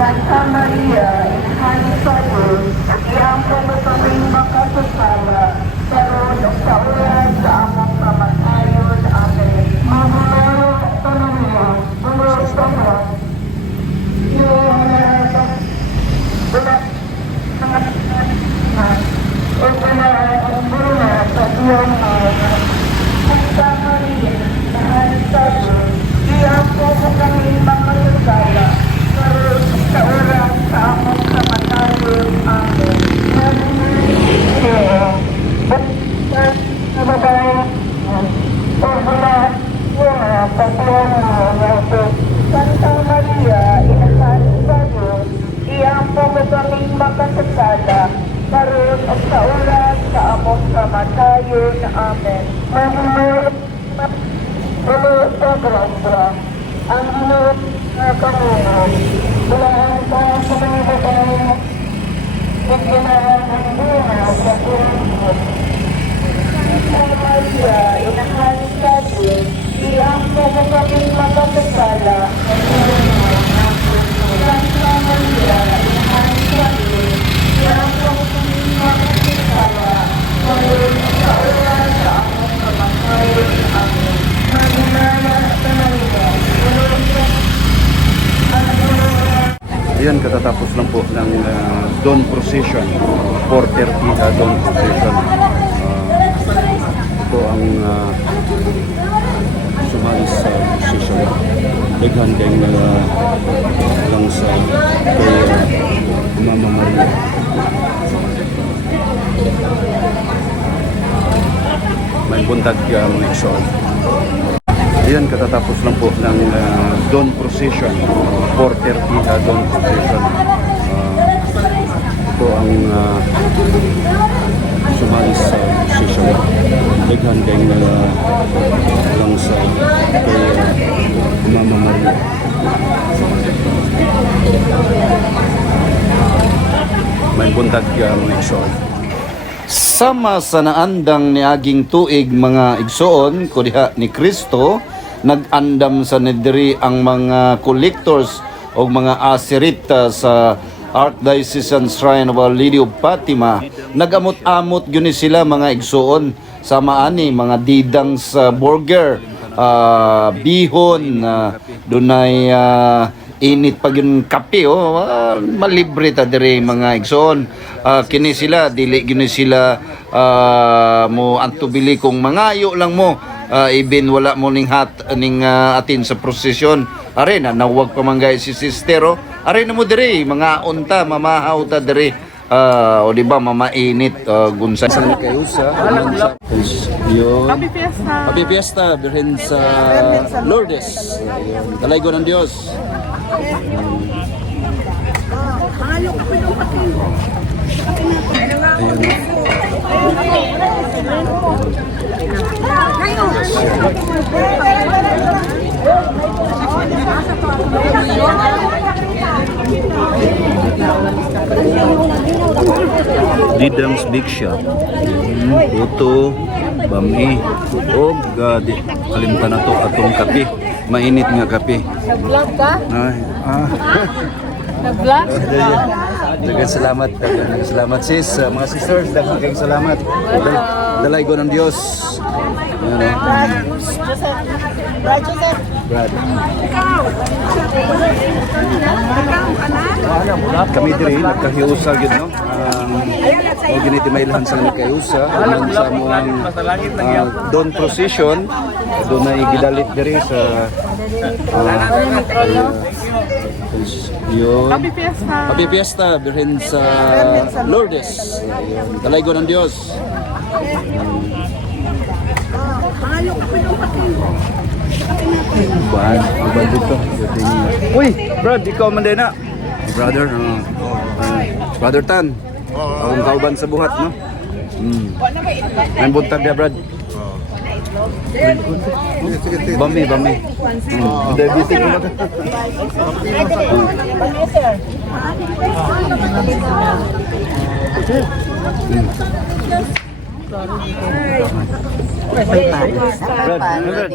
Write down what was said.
Santa Maria, Inhali Sa'yo, iyang pagkakaming makasasala, karoon sa oras sa among kamatayon. Amen. Mabuhay sa Maria, buhay sa mga, Santa Maria, Inhali Sa'yo, iyang pagkakaming makasasala, karoon sa oras sa among kamatayon. Amen. Santa Maria, Inhali Sa'yo, iyang pagkakaming makasasala, karoon sa oras sa among kamatayon. Amen. Sa grasya, ang Diyos na kamunod, bulaan ka sa mga babae, bigyan ng bunga sa Panginoon. Santa Maria, Inhali Sa'yo, iyang pagkakaming makasasala, Santa Maria, Inhali Sa'yo, iyang pagkakaming makasasala, karoon sa oras sa among kamatayon. Amen. Ayan, katatapos lang po ng Dawn Procession, 4:30 Dawn Procession. Ito ang sumali sa procession. Daghan kayong lang sa kay Mama Maria. May buntag mga igsoon. Ayan, katatapos lang po ng Dawn Procession, 4:30 Dawn Procession. Ito ang sumali sa procession. Daghan kayong lang sa kay Mama Maria. May buntag mga igsoon. Sama sa naandang niaging tuig mga igsoon, kudiha ni Kristo, nag-andam sa nedri ang mga collectors o mga asirita sa Archdiocesan Shrine of Our Lady of Fatima. Nag-amot-amot yun sila mga igsoon, sama ani mga didang sa burger, bihon, dunay init pag yung kape, malibre ta dire mga igsoon. Kini sila dili gini sila mo antubili kung mangayo lang mo, even wala mo ning atin sa prosesyon. Are na nawag pa man guys si sistero, are na mo dire mga unta mamahaw ta dire, o di ba mamainit gunsa sa kayo sa Happy Fiesta. Happy Fiesta Birhen sa Lourdes. Talaygo ng Diyos. Didang's Big Shop, puto, bami, o kalimtan na to atong kape, mainit nga kape. Nag-vlog ka? Nag-vlog? Daghang salamat sis, mga sisters, daghang salamat. Dalay ko ng Diyos. Brad Joseph. Brad. Kami diri nagkahiusa gyud no. O giniti may lahan sa nagkahiusa sa among Dawn Procession, doon na gidalit diri sa Happy Fiesta. Happy Fiesta Birhen sa Lourdes. Talaygo ng Diyos. Uban dito. Uy, Brad, ikaw man din na. Brother, Brother Tan. Akong kauban sa buhat, no? May buntag dia, Brad. Bami. Diabetes mo na. Brad,